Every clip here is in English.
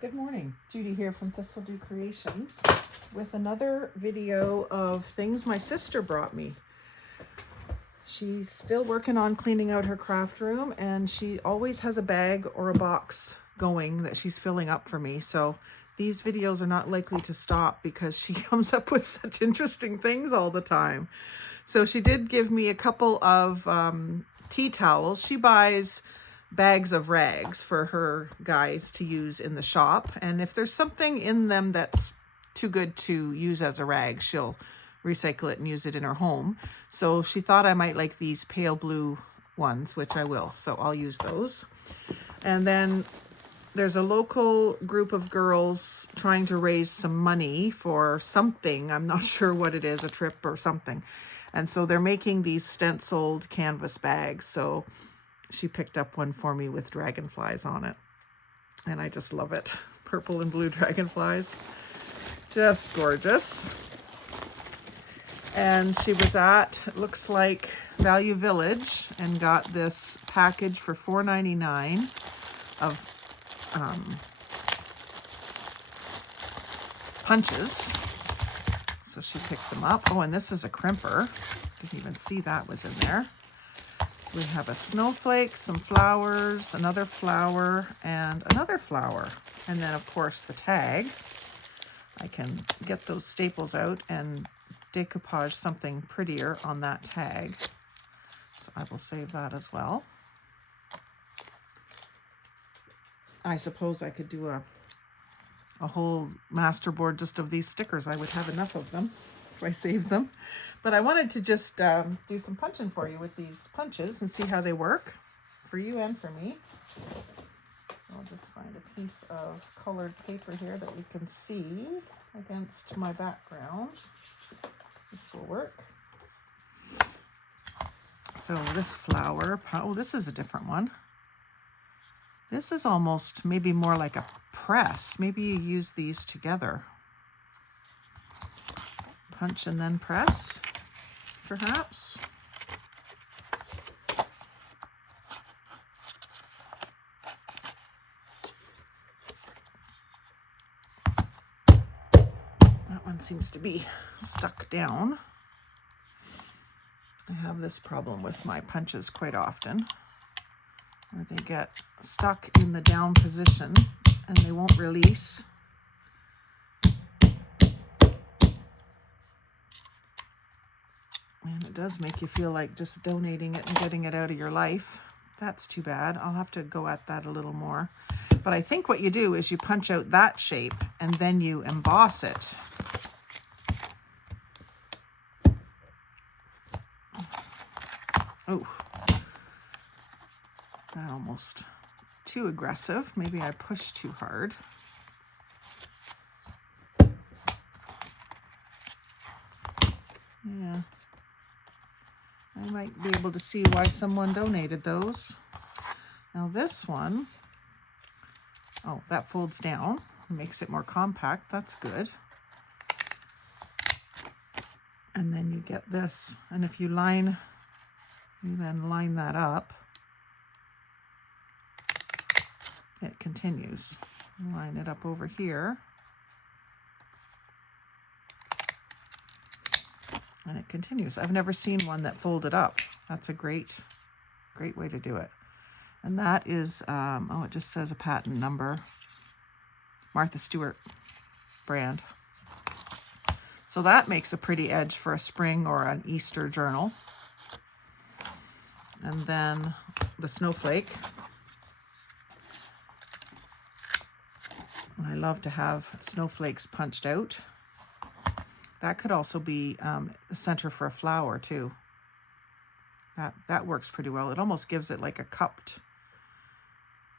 Good morning, Judy here from Thistledew Creations with another video of things my sister brought me. She's still working on cleaning out her craft room, and she always has a bag or a box going that she's filling up for me. So these videos are not likely to stop because she comes up with such interesting things all the time. So she did give me a couple of tea towels. She buys bags of rags for her guys to use in the shop, and if there's something in them that's too good to use as a rag, she'll recycle it and use it in her home. So she thought I might like these pale blue ones, which I will, so I'll use those. And then there's a local group of girls trying to raise some money for something. I'm not sure what it is, a trip or something. And so they're making these stenciled canvas bags. So she picked up one for me with dragonflies on it. And I just love it. Purple and blue dragonflies. Just gorgeous. And she was at, it looks like, Value Village and got this package for $4.99 of punches. So she picked them up. Oh, and this is a crimper. Didn't even see that was in there. We have a snowflake, some flowers, another flower, and another flower. And then, of course, the tag. I can get those staples out and decoupage something prettier on that tag. So I will save that as well. I suppose I could do a whole masterboard just of these stickers. I would have enough of them if I saved them. But I wanted to just do some punching for you with these punches and see how they work for you and for me. I'll just find a piece of colored paper here that we can see against my background. This will work. So this flower, oh, this is a different one. This is almost maybe more like a press. Maybe you use these together. Punch and then press, perhaps. That one seems to be stuck down. I have this problem with my punches quite often, where they get stuck in the down position and they won't release. And it does make you feel like just donating it and getting it out of your life. That's too bad. I'll have to go at that a little more. But I think what you do is you punch out that shape and then you emboss it. Oh, that almost too aggressive. Maybe I pushed too hard. Yeah. I might be able to see why someone donated those. Now this one, oh, that folds down, makes it more compact. That's good. And then you get this, and if you then line that up, it continues. Line it up over here. And it continues. I've never seen one that folded up. That's a great way to do it. And that is, oh, it just says a patent number. Martha Stewart brand. So that makes a pretty edge for a spring or an Easter journal. And then the snowflake. And I love to have snowflakes punched out. That could also be the center for a flower too. That works pretty well. It almost gives it like a cupped.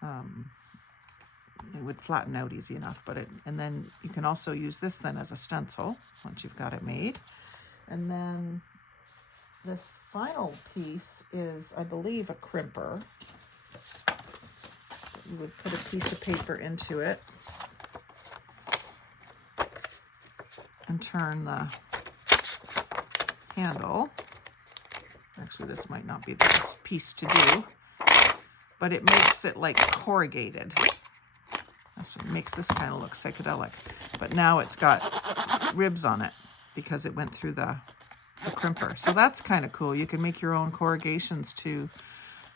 It would flatten out easy enough, and then you can also use this then as a stencil once you've got it made. And then this final piece is, I believe, a crimper. You would put a piece of paper into it and turn the handle. Actually, this might not be the best piece to do, but it makes it like corrugated. So it makes this kind of look psychedelic. But now it's got ribs on it because it went through the crimper. So that's kind of cool. You can make your own corrugations to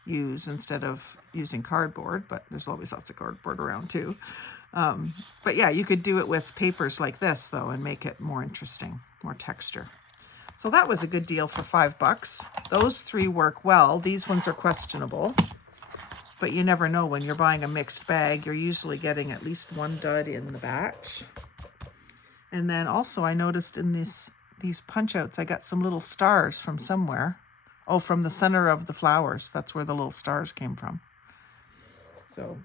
use instead of using cardboard, but there's always lots of cardboard around too. But yeah, you could do it with papers like this though and make it more interesting, more texture. So that was a good deal for $5. Those 3 work well. These ones are questionable, but you never know when you're buying a mixed bag. You're usually getting at least 1 dud in the batch. And then also I noticed in these punch outs, I got some little stars from somewhere. Oh, from the center of the flowers. That's where the little stars came from. So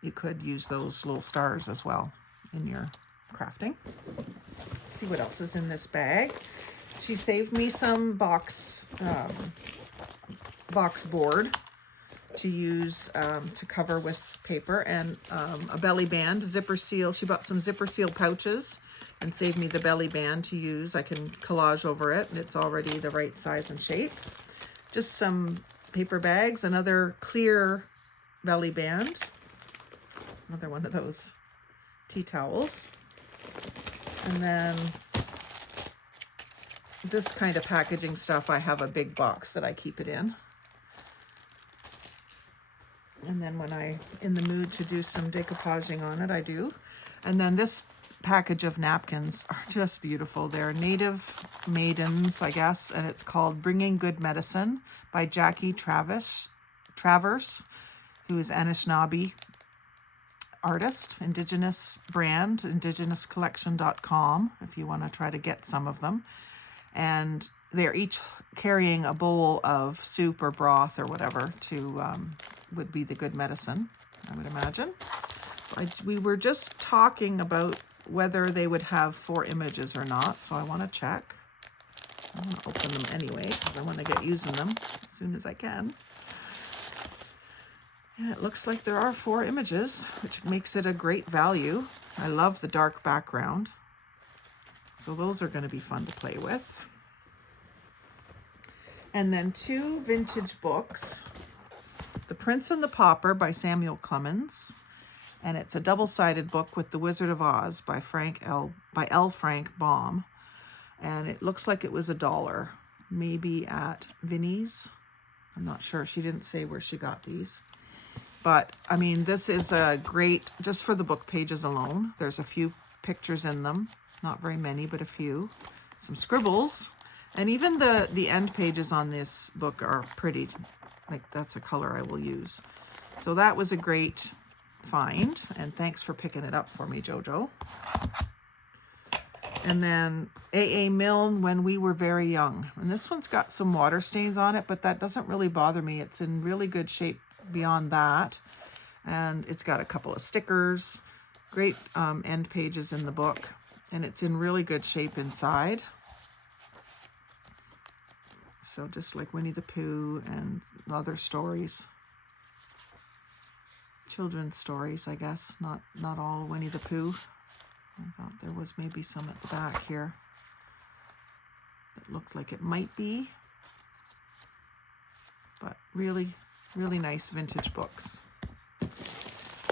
you could use those little stars as well in your crafting. Let's see what else is in this bag. She saved me some box board to use to cover with paper, and a belly band, zipper seal. She bought some zipper seal pouches and saved me the belly band to use. I can collage over it and it's already the right size and shape. Just some paper bags, another clear belly band, another one of those tea towels, and then this kind of packaging stuff, I have a big box that I keep it in. And then when I'm in the mood to do some decoupaging on it, I do. And then this package of napkins are just beautiful. They're Native Maidens, I guess, and it's called Bringing Good Medicine by Jackie Travers, who is Anishinaabe artist, indigenous brand, indigenouscollection.com, if you want to try to get some of them. And they're each carrying a bowl of soup or broth or whatever to would be the good medicine, I would imagine. So we were just talking about whether they would have 4 images or not, so I want to check. I'm going to open them anyway because I want to get using them as soon as I can. And it looks like there are 4 images, which makes it a great value. I love the dark background. So those are going to be fun to play with. And then 2 vintage books. The Prince and the Pauper by Samuel Clemens. And it's a double-sided book with The Wizard of Oz by L. Frank Baum. And it looks like it was $1, maybe at Vinnie's. I'm not sure. She didn't say where she got these. But, I mean, this is a great, just for the book pages alone. There's a few pictures in them. Not very many, but a few. Some scribbles. And even the end pages on this book are pretty. Like, that's a color I will use. So that was a great find. And thanks for picking it up for me, Jojo. And then A.A. Milne, When We Were Very Young. And this one's got some water stains on it, but that doesn't really bother me. It's in really good shape beyond that. And it's got a couple of stickers. Great end pages in the book. And it's in really good shape inside. So just like Winnie the Pooh and other stories. Children's stories, I guess. Not all Winnie the Pooh. I thought there was maybe some at the back here that looked like it might be. But really, really nice vintage books.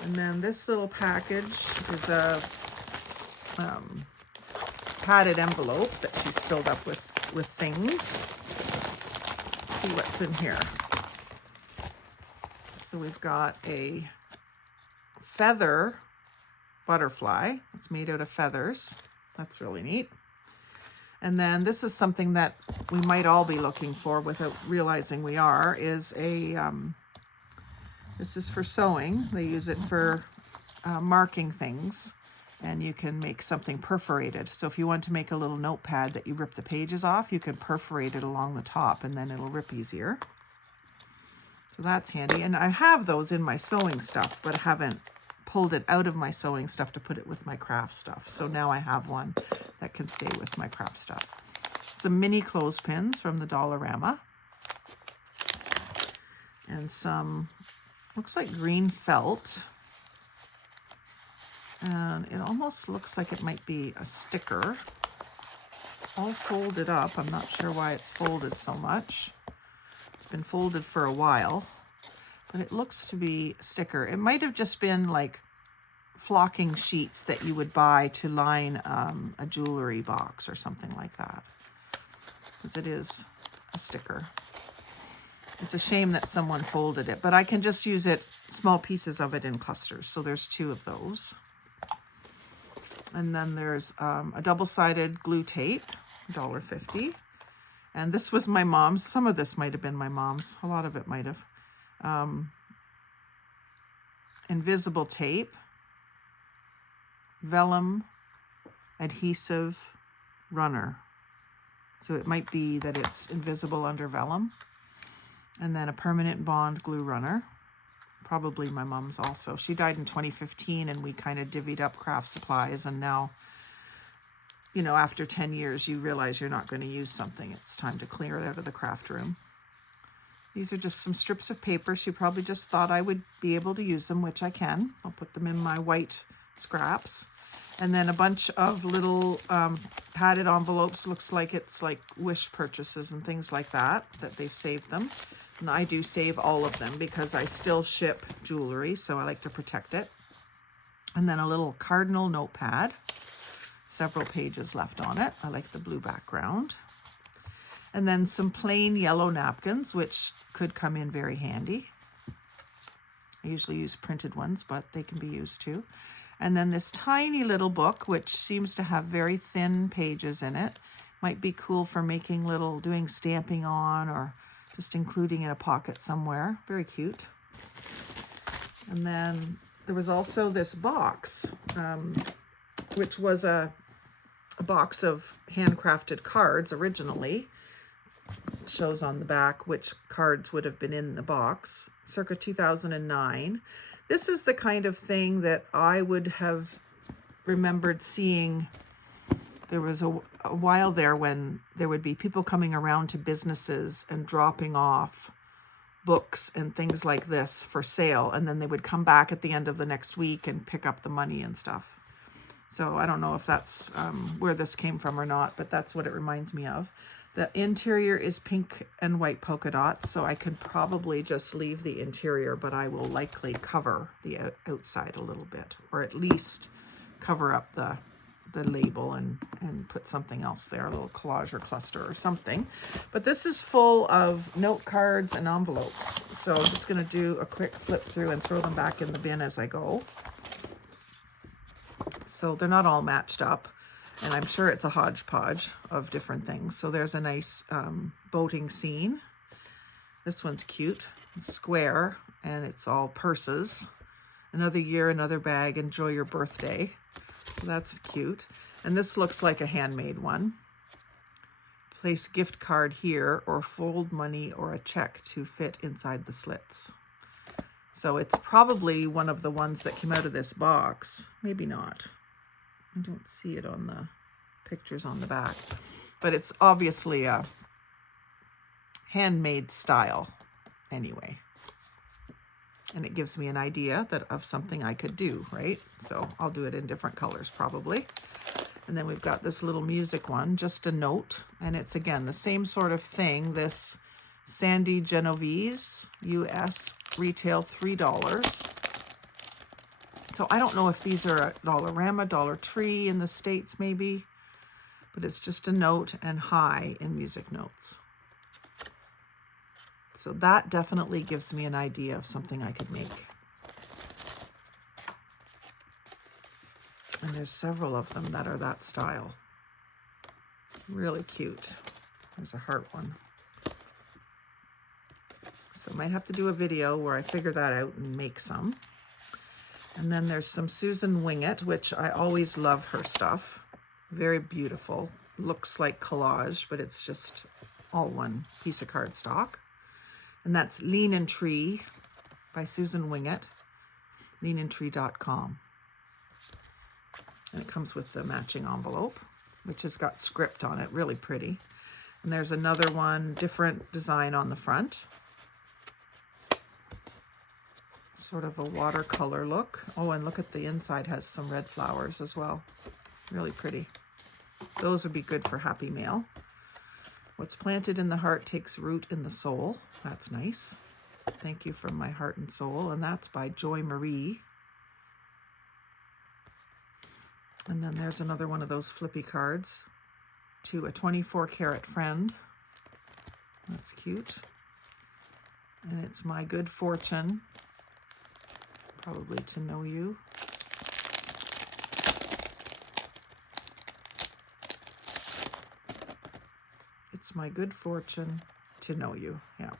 And then this little package is a padded envelope that she's filled up with things. Let's see what's in here. So we've got a feather butterfly. It's made out of feathers. That's really neat. And then this is something that we might all be looking for without realizing we are, is a, this is for sewing. They use it for marking things, and you can make something perforated. So if you want to make a little notepad that you rip the pages off, you can perforate it along the top and then it'll rip easier. So that's handy. And I have those in my sewing stuff, but I haven't pulled it out of my sewing stuff to put it with my craft stuff. So now I have one that can stay with my craft stuff. Some mini clothespins from the Dollarama. And some, looks like green felt. And it almost looks like it might be a sticker. All folded up. I'm not sure why it's folded so much. It's been folded for a while. But it looks to be a sticker. It might have just been like flocking sheets that you would buy to line a jewelry box or something like that, because it is a sticker. It's a shame that someone folded it, but I can just use it, small pieces of it in clusters. So there's 2 of those. And then there's a double-sided glue tape, $1.50. And this was my mom's. Some of this might have been my mom's. A lot of it might have. Invisible tape, vellum, adhesive, runner. So it might be that it's invisible under vellum. And then a permanent bond glue runner. Probably my mom's also. She died in 2015 and we kind of divvied up craft supplies, and now, you know, after 10 years, you realize you're not going to use something. It's time to clear it out of the craft room. These are just some strips of paper. She probably just thought I would be able to use them, which I can. I'll put them in my white scraps. And then a bunch of little padded envelopes. Looks like it's like Wish purchases and things like that they've saved them. And I do save all of them because I still ship jewelry, so I like to protect it. And then a little cardinal notepad. Several pages left on it. I like the blue background. And then some plain yellow napkins, which could come in very handy. I usually use printed ones, but they can be used too. And then this tiny little book, which seems to have very thin pages in it. Might be cool for making doing stamping on, or just including in a pocket somewhere. Very cute. And then there was also this box, which was a box of handcrafted cards originally. It shows on the back which cards would have been in the box, circa 2009. This is the kind of thing that I would have remembered seeing. There was a while there when there would be people coming around to businesses and dropping off books and things like this for sale. And then they would come back at the end of the next week and pick up the money and stuff. So I don't know if that's where this came from or not, but that's what it reminds me of. The interior is pink and white polka dots, so I could probably just leave the interior, but I will likely cover the outside a little bit, or at least cover up the label and put something else there, a little collage or cluster or something. But this is full of note cards and envelopes. So I'm just going to do a quick flip through and throw them back in the bin as I go. So they're not all matched up, and I'm sure it's a hodgepodge of different things. So there's a nice boating scene. This one's cute. It's square, and it's all purses. Another year, another bag. Enjoy your birthday. So that's cute. And this looks like a handmade one. Place gift card here, or fold money or a check to fit inside the slits. So it's probably one of the ones that came out of this box. Maybe not. I don't see it on the pictures on the back. But it's obviously a handmade style anyway. And it gives me an idea of something I could do, right? So I'll do it in different colors probably. And then we've got this little music one, just a note. And it's, again, the same sort of thing. This Sandy Genovese, US, retail $3. So I don't know if these are at Dollarama, Dollar Tree in the States maybe. But it's just a note and high in music notes. So that definitely gives me an idea of something I could make. And there's several of them that are that style. Really cute. There's a heart one. So I might have to do a video where I figure that out and make some. And then there's some Susan Wingett, which I always love her stuff. Very beautiful. Looks like collage, but it's just all one piece of cardstock. And that's Lean and Tree by Susan Wingett, leanandtree.com. And it comes with the matching envelope, which has got script on it, really pretty. And there's another one, different design on the front. Sort of a watercolor look. Oh, and look at the inside, has some red flowers as well. Really pretty. Those would be good for Happy Mail. What's planted in the heart takes root in the soul. That's nice. Thank you from my heart and soul. And that's by Joy Marie. And then there's another one of those flippy cards to a 24-karat friend. That's cute. And it's my good fortune, probably to know you. It's my good fortune to know you, yeah.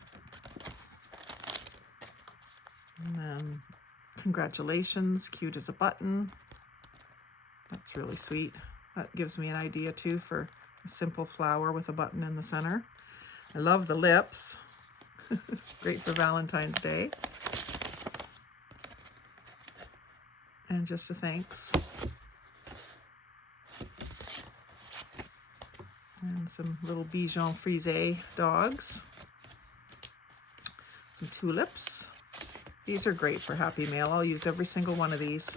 And then congratulations, cute as a button. That's really sweet. That gives me an idea too for a simple flower with a button in the center. I love the lips. Great for Valentine's Day. And just a thanks. And some little Bichon Frise dogs. Some tulips. These are great for Happy Mail. I'll use every single one of these.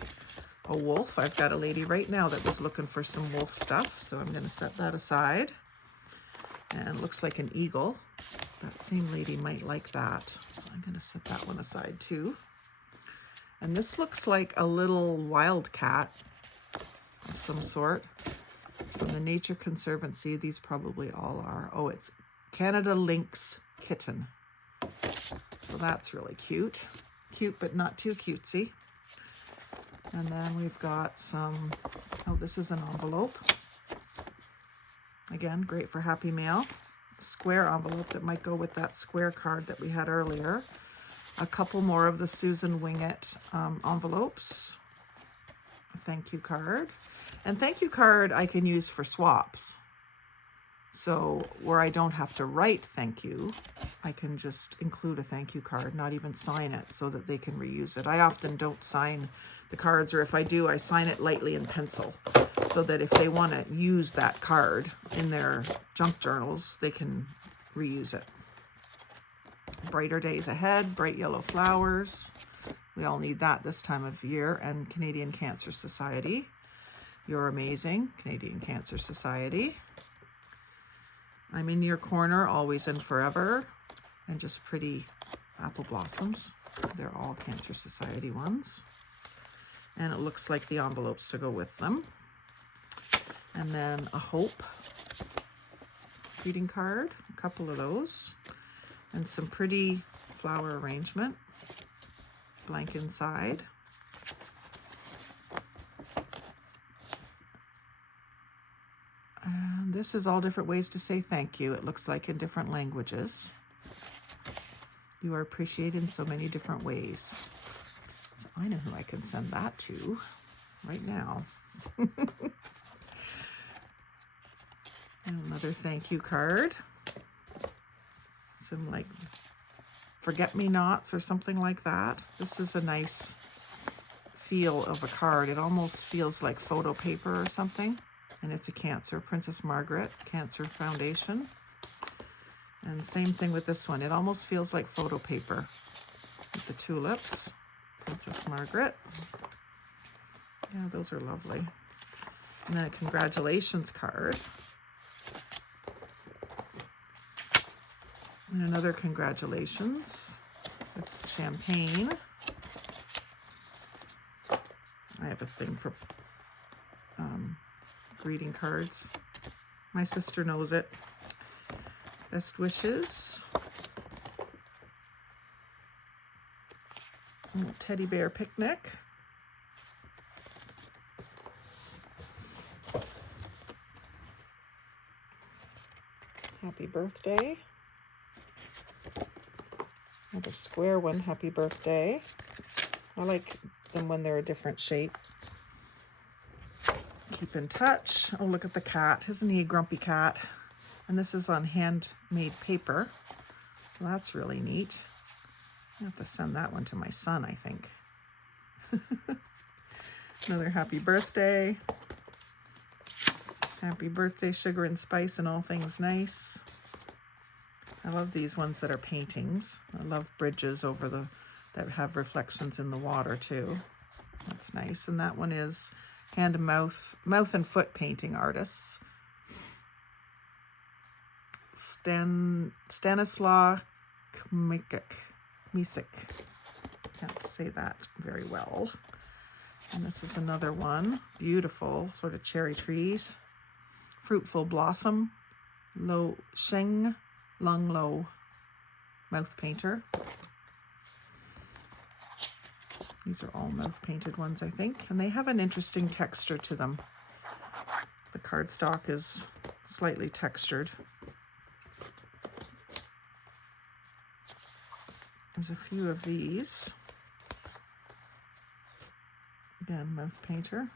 A wolf. I've got a lady right now that was looking for some wolf stuff, so I'm going to set that aside. And it looks like an eagle. That same lady might like that, so I'm going to set that one aside too. And this looks like a little wildcat of some sort. It's from the Nature Conservancy. These probably all are. Oh, it's Canada Lynx Kitten. So that's really cute. Cute, but not too cutesy. And then we've got some, oh, this is an envelope. Again, great for Happy Mail. Square envelope that might go with that square card that we had earlier. A couple more of the Susan Wingett envelopes. A thank you card. And thank you card I can use for swaps. So where I don't have to write thank you, I can just include a thank you card, not even sign it, so that they can reuse it. I often don't sign the cards, or if I do, I sign it lightly in pencil, so that if they want to use that card in their junk journals, they can reuse it. Brighter days ahead, bright yellow flowers. We all need that this time of year. And Canadian Cancer Society. You're amazing, Canadian Cancer Society. I'm in your corner, always and forever. And just pretty apple blossoms. They're all Cancer Society ones. And it looks like the envelopes to go with them. And then a hope greeting card, a couple of those. And some pretty flower arrangement, blank inside. And this is all different ways to say thank you. It looks like in different languages. You are appreciated in so many different ways. So I know who I can send that to right now. And another thank you card. Some like forget-me-nots or something like that. This is a nice feel of a card. It almost feels like photo paper or something. And it's a Cancer, Princess Margaret Cancer Foundation. And same thing with this one. It almost feels like photo paper with the tulips, Princess Margaret. Yeah, those are lovely. And then a congratulations card. And another congratulations with champagne. I have a thing for greeting cards. My sister knows it. Best wishes. And teddy bear picnic. Happy birthday. Another square one, happy birthday. I like them when they're a different shape. Keep in touch. Oh, look at the cat. Isn't he a grumpy cat? And this is on handmade paper. So that's really neat. I have to send that one to my son, I think. Another happy birthday. Happy birthday, sugar and spice and all things nice. I love these ones that are paintings. I love bridges over the that have reflections in the water too. That's nice. And that one is hand and mouth and foot painting artists. Stanislaw Kmisik. Can't say that very well. And this is another one. Beautiful, sort of cherry trees. Fruitful Blossom, Lo Sheng Lung Lo mouth painter. These are all mouth painted ones, I think, and they have an interesting texture to them. The cardstock is slightly textured. There's a few of these. Again, mouth painter.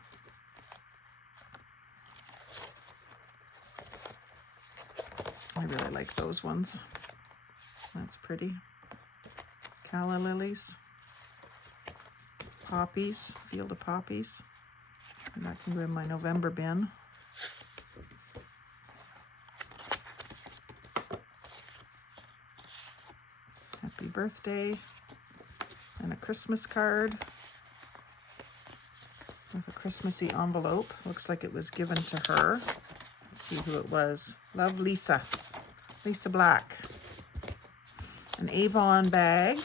I really like those ones. That's pretty. Calla lilies. Poppies, field of poppies. And that can go in my November bin. Happy birthday. And a Christmas card with a Christmassy envelope. Looks like it was given to her. Let's see who it was. Love, Lisa. Lisa Black. An Avon bag,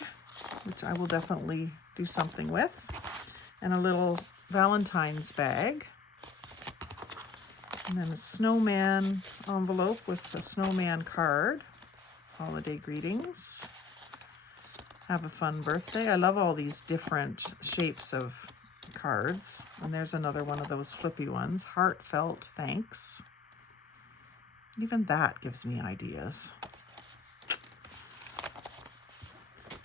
which I will definitely do something with. And a little Valentine's bag. And then a snowman envelope with a snowman card. Holiday greetings. Have a fun birthday. I love all these different shapes of cards. And there's another one of those flippy ones. Heartfelt thanks. Even that gives me ideas.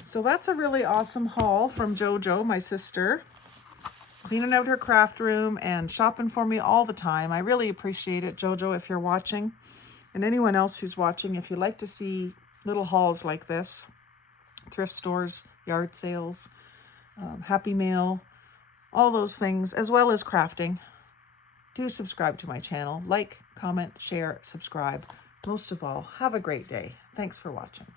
So that's a really awesome haul from JoJo, my sister. Cleaning out her craft room and shopping for me all the time. I really appreciate it, JoJo, if you're watching. And anyone else who's watching, if you like to see little hauls like this, thrift stores, yard sales, Happy Mail, all those things, as well as crafting, do subscribe to my channel. Like, comment, share, subscribe. Most of all, have a great day. Thanks for watching.